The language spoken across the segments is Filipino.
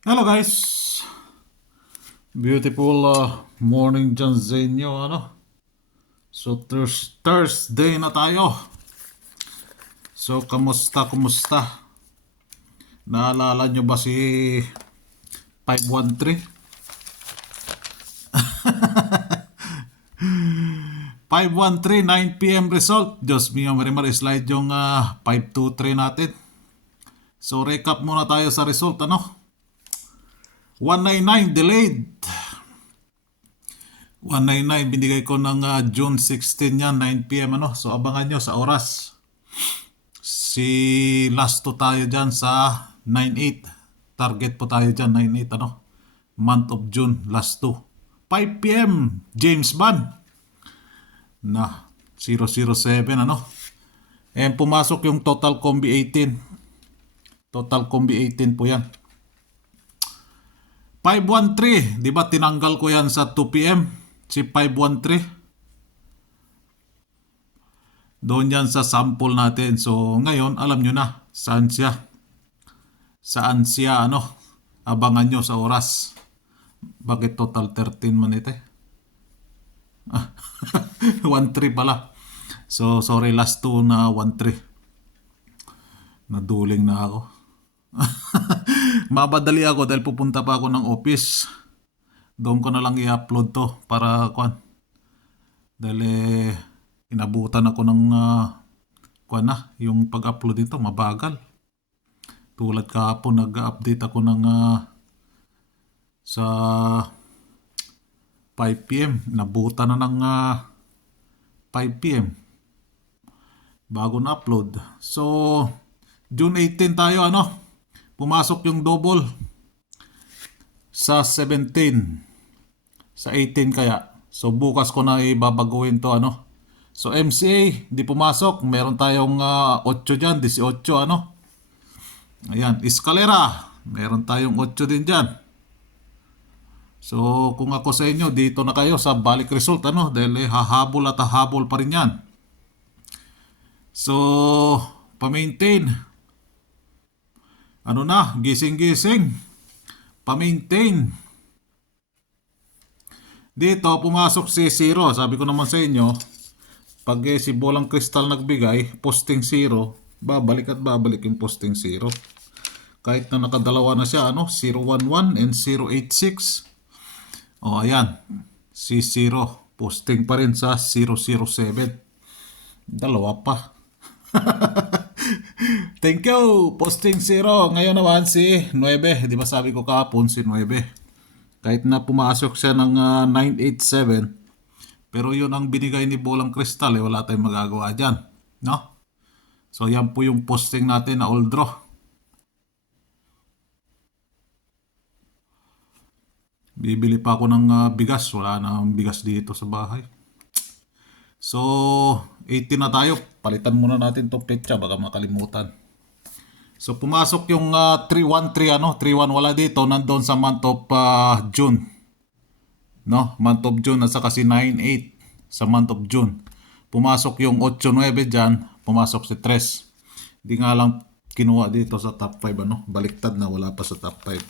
Hello guys! Beautiful morning dyan sa inyo, So Thursday na tayo. So kumusta? Naalala nyo ba si 513? 513, 9 p.m. result. Diyos mio, marimar slide yung 523 natin. So recap muna tayo sa result, 199 delayed. 199 binigay ko ng June 16 yan, 9 p.m. So abangan nyo sa oras. Si last to tayo dyan sa 9-8. Target po tayo dyan 9-8 Month of June last to. 5 p.m. James Bond na 007 And pumasok yung total combi 18. Total combi 18 po yan. 513, di ba tinanggal ko yan sa 2 p.m. Si 513. Doon yan sa sample natin. So ngayon, alam nyo na saan siya. Saan siya, abangan nyo sa oras. Bakit total 13 man ito? 1-3 pala. So sorry, last 2 na 1-3. Naduling na ako. Mabadali ako dahil pupunta pa ako ng office. Doon ko na lang i-upload to para dahil inabutan ako ng yung pag-upload dito mabagal. Tulad kahapon nag-update ako ng sa 5 p.m. Nabutan na ng 5 p.m. bago na upload. So June 18 tayo, pumasok yung double sa 17, sa 18 kaya. So bukas ko na ibabaguhin to, So MCA di pumasok, meron tayong 8 dyan, 18, Ayan, Escalera, meron tayong 8 din dyan. So kung ako sa inyo, dito na kayo sa balik result, dahil hahabol at hahabol pa rin yan. So pa-maintain, gising-gising, pa-maintain. Dito pumasok si Zero, sabi ko naman sa inyo, pag si Bolang Kristal nagbigay, posting 0, babalik at babalik yung posting 0. Kahit na nakadalawa na siya, 011 and 086. O ayan, si 0, posting pa rin sa 007. Dalawa pa. Thank you, posting 0. Ngayon naman si 9. Di ba sabi ko kahapon si 9. Kahit na pumasok siya ng 987, pero yun ang binigay ni Bolang Kristal, wala tayong magagawa dyan, So yan po yung posting natin na all draw. Bibili pa ako ng bigas, wala na bigas dito sa bahay. So 18 na tayo, palitan muna natin to petsa, baka makalimutan. So pumasok yung 313, 31 wala dito, nandoon sa month of June. Month of June at saka si 9-8 sa month of June. Pumasok yung 8-9 dyan, pumasok si 3. Hindi nga lang kinuha dito sa top 5, baliktad na, wala pa sa top 5.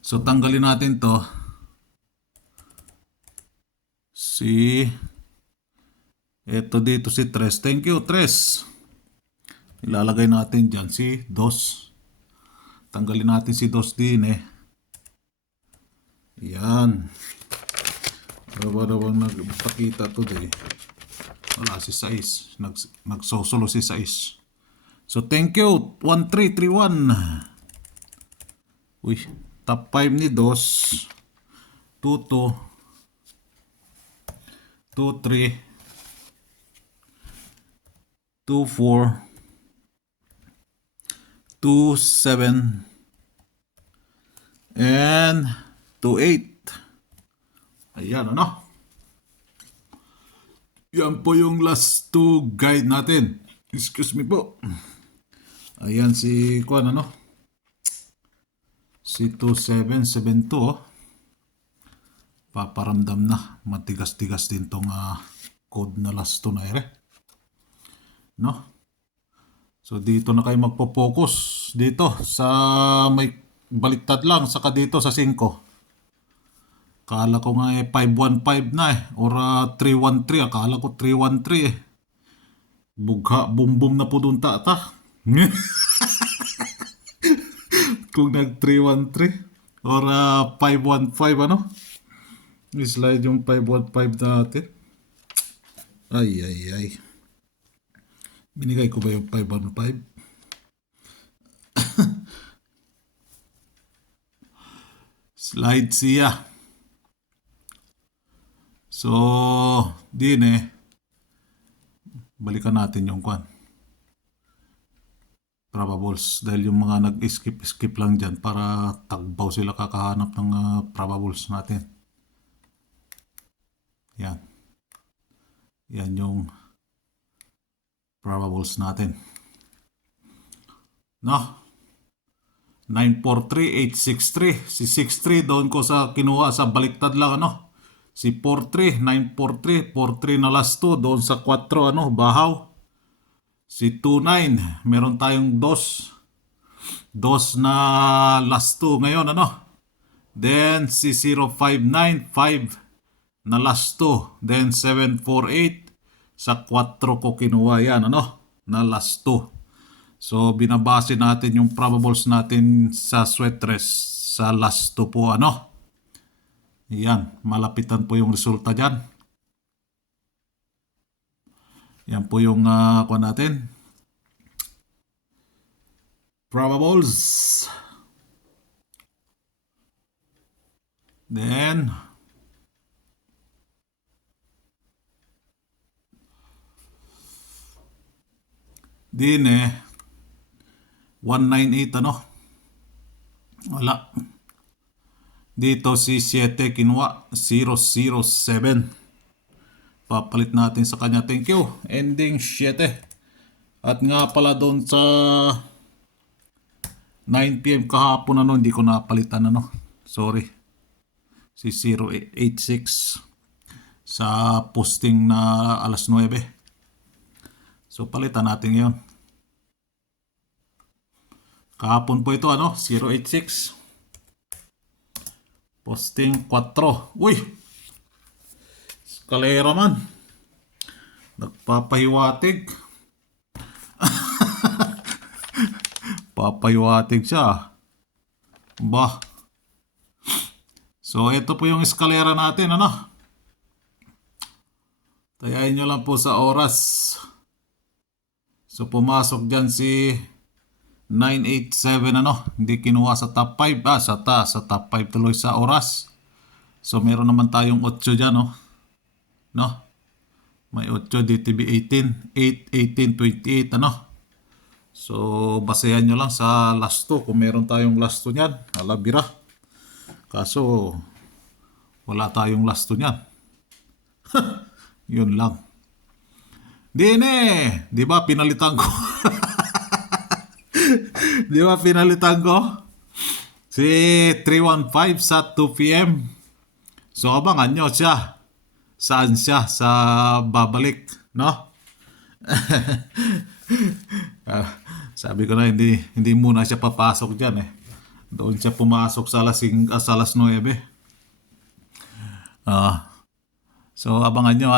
So tanggalin natin to. Ito dito si 3. Thank you 3. Ilalagay natin dyan si 2. Tanggalin natin si 2 din Yan. Wala bang nagpakita today? Wala si 6. Nagsosolo si 6. So thank you 1331. Uy, top 5 ni 2. 22 23 24 27 and 28. Ayan, Yan po yung last 2 guide natin. Excuse me po. Ayan si Kuan, si 2772, paparamdam na. Matigas-tigas din tong code na last 2 na So dito na kayo magpo-focus dito sa may baliktad lang, saka dito sa 5. Akala ko nga 515 na or 313. Akala ko 313 Bugha, bumbum na po dun tata. Kung nag 313 or 515 ano? I-slide yung 515 natin. Ay, ay, ay. Binigay ko ba yung 515? Slide siya. So, din balikan natin yung kwan. Probables. Dahil yung mga nag-skip lang dyan para tagbaw sila kakahanap ng probables natin. Yan. Yan yung probables natin. No? 943, 863. Si 63 doon ko sa kinuha sa baliktad lang ano. Si 43, 943, 43 na last 2 doon sa 4 ano, bahaw. Si 29, meron tayong 2 na last 2 ngayon ano. Then si 0595 na last 2. Then 748 sa 4 ko kinuha yan ano, na last 2. So binabase natin yung probables natin sa sweat rest sa last 2 po ano. Yan, malapitan po yung resulta dyan. Yan po yung kuha natin. Probables. Then din 198 ano. Wala. Dito si 7 kinuha 007. Papalit natin sa kanya. Thank you. Ending 7. At nga pala doon sa 9 PM kahapon ano, hindi ko napalitan ano. Sorry. Si 086 sa posting na alas 9. So palitan natin ngayon. Kahapon po ito ano, 086. Posting 4. Uy! Eskalera man. Nagpapahiwatig. Papahiwatig siya. Bah. So ito po yung eskalera natin ano. Tayain nyo lang po sa oras. So pumasok dyan si 987 ano, hindi kinuha sa top 5, sa top 5 tuloy sa oras. So meron naman tayong 8 dyan no, may 8 DTB 18, 8, 18, 28 ano. So basehan nyo lang sa last 2 kung meron tayong last 2 nyan, alabira. Kaso wala tayong last 2 nyan. Yun lang. Di ba pinalitan ko? Di ba pinalitan ko? Si 315 sa 2 PM. So abangan nyo siya. Saan siya? Sa babalik. No? Sabi ko na hindi muna siya papasok dyan Doon siya pumasok sa alas 9. So abangan nyo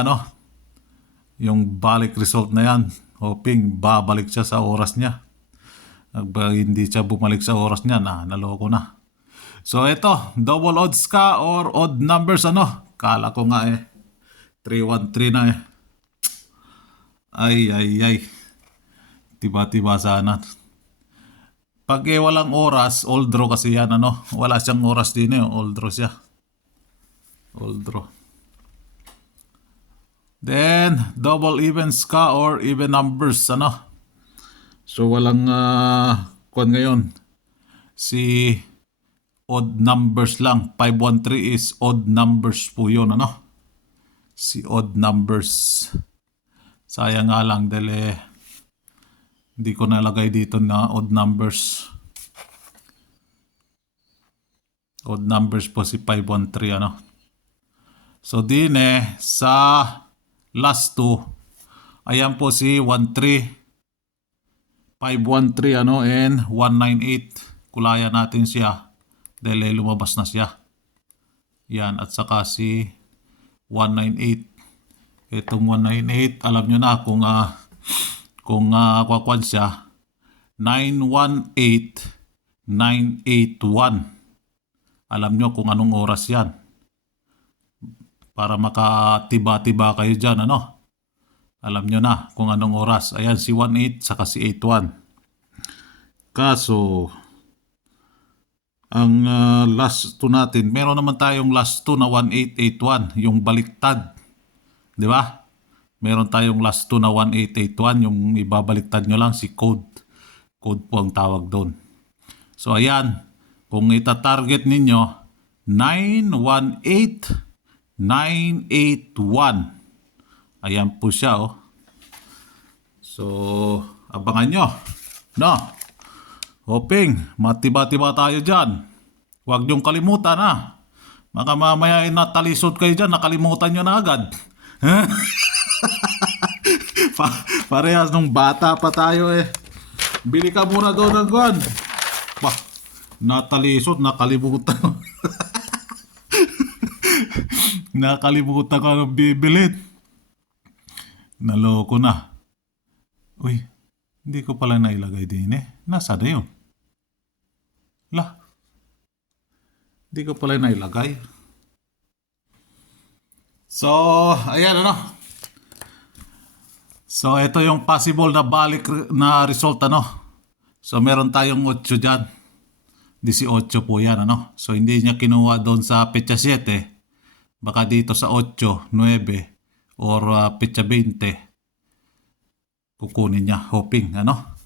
yung balik result na yan. Hoping babalik siya sa oras niya. Hindi siya bumalik sa oras niya naloko na. So ito, double odds ka or odd numbers Kala ko nga 313 na Ay. Tiba-tiba sana. Pag walang oras, all draw kasi yan Wala siyang oras din all draw siya. All draw. Then, double evens ka or even numbers So walang kwan ngayon. Si odd numbers lang. 513 is odd numbers po yun Si odd numbers. Sayang nga lang dahil hindi ko nalagay dito na odd numbers. Odd numbers po si 513 So din sa last 2 ayan po si 13 513 and 198 kulayan natin siya dahil lumabas na siya. Yan, at saka si 198. Itong 198, alam nyo na kung kwakwan siya, 918981. Alam nyo kung anong oras yan. Para makatiba-tiba kayo dyan, ano? Alam nyo na kung anong oras. Ayan, si 18 saka si 81. Kaso, ang last 2 natin, meron naman tayong last 2 na 1881, yung baliktad. Di ba? Meron tayong last 2 na 1881, yung ibabaliktad nyo lang si code. Code po ang tawag doon. So ayan, kung ita-target ninyo, 918981. Ayan po siya, oh. So, abangan nyo. No? Hoping, matiba-tiba tayo dyan. Huwag niyong kalimutan, ha? Baka mamaya natalisod kayo dyan, nakalimutan nyo na agad. Parehas nung bata pa tayo, eh. Bili ka muna doon ng gun. Bah, natalisod, nakalimutan. Nakalimutan ka ng bibilin. Naloko na. Uy, hindi ko pala nailagay din, eh. Nasaan na yun? Lah, hindi ko pala nailagay. So, ayan, ano. So, ito yung possible na balik na result, ano. So, meron tayong 8 dyan. 18 po yan, ano. So, hindi niya kinuha doon sa petsa 7. Baka dito sa 8, 9, or petsa 20. Kukunin niya, hoping, ano.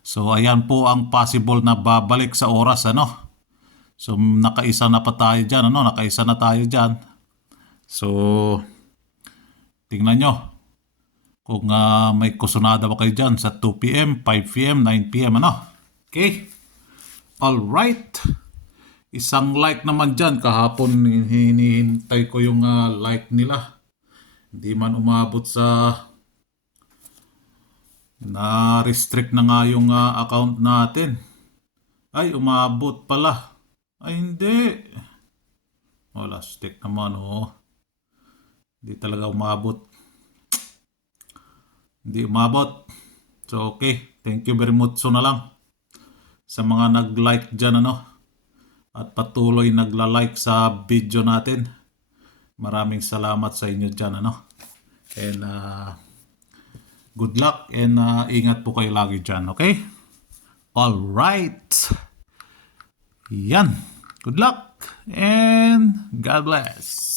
So, ayan po ang possible na babalik sa oras, ano. So, nakaisa na pa tayo dyan, ano. Nakaisa na tayo dyan. So, tingnan nyo. Kung may kusunada ba kayo dyan sa 2 p.m., 5 p.m., 9 p.m., ano. Okay? Alright. Isang like naman dyan. Kahapon hinihintay ko yung like nila. Hindi man umabot sa... Na-restrict na nga yung account natin. Ay, umabot pala. Ay, hindi. Wala, stick naman, oh. Hindi talaga umabot. Hindi umabot. So, okay. Thank you very much. So na lang. Sa mga nag-like dyan, ano. At patuloy nagla-like sa video natin. Maraming salamat sa inyo dyan, ano. And, good luck and ingat po kayo lagi dyan, okay? Alright. Yan. Good luck and God bless.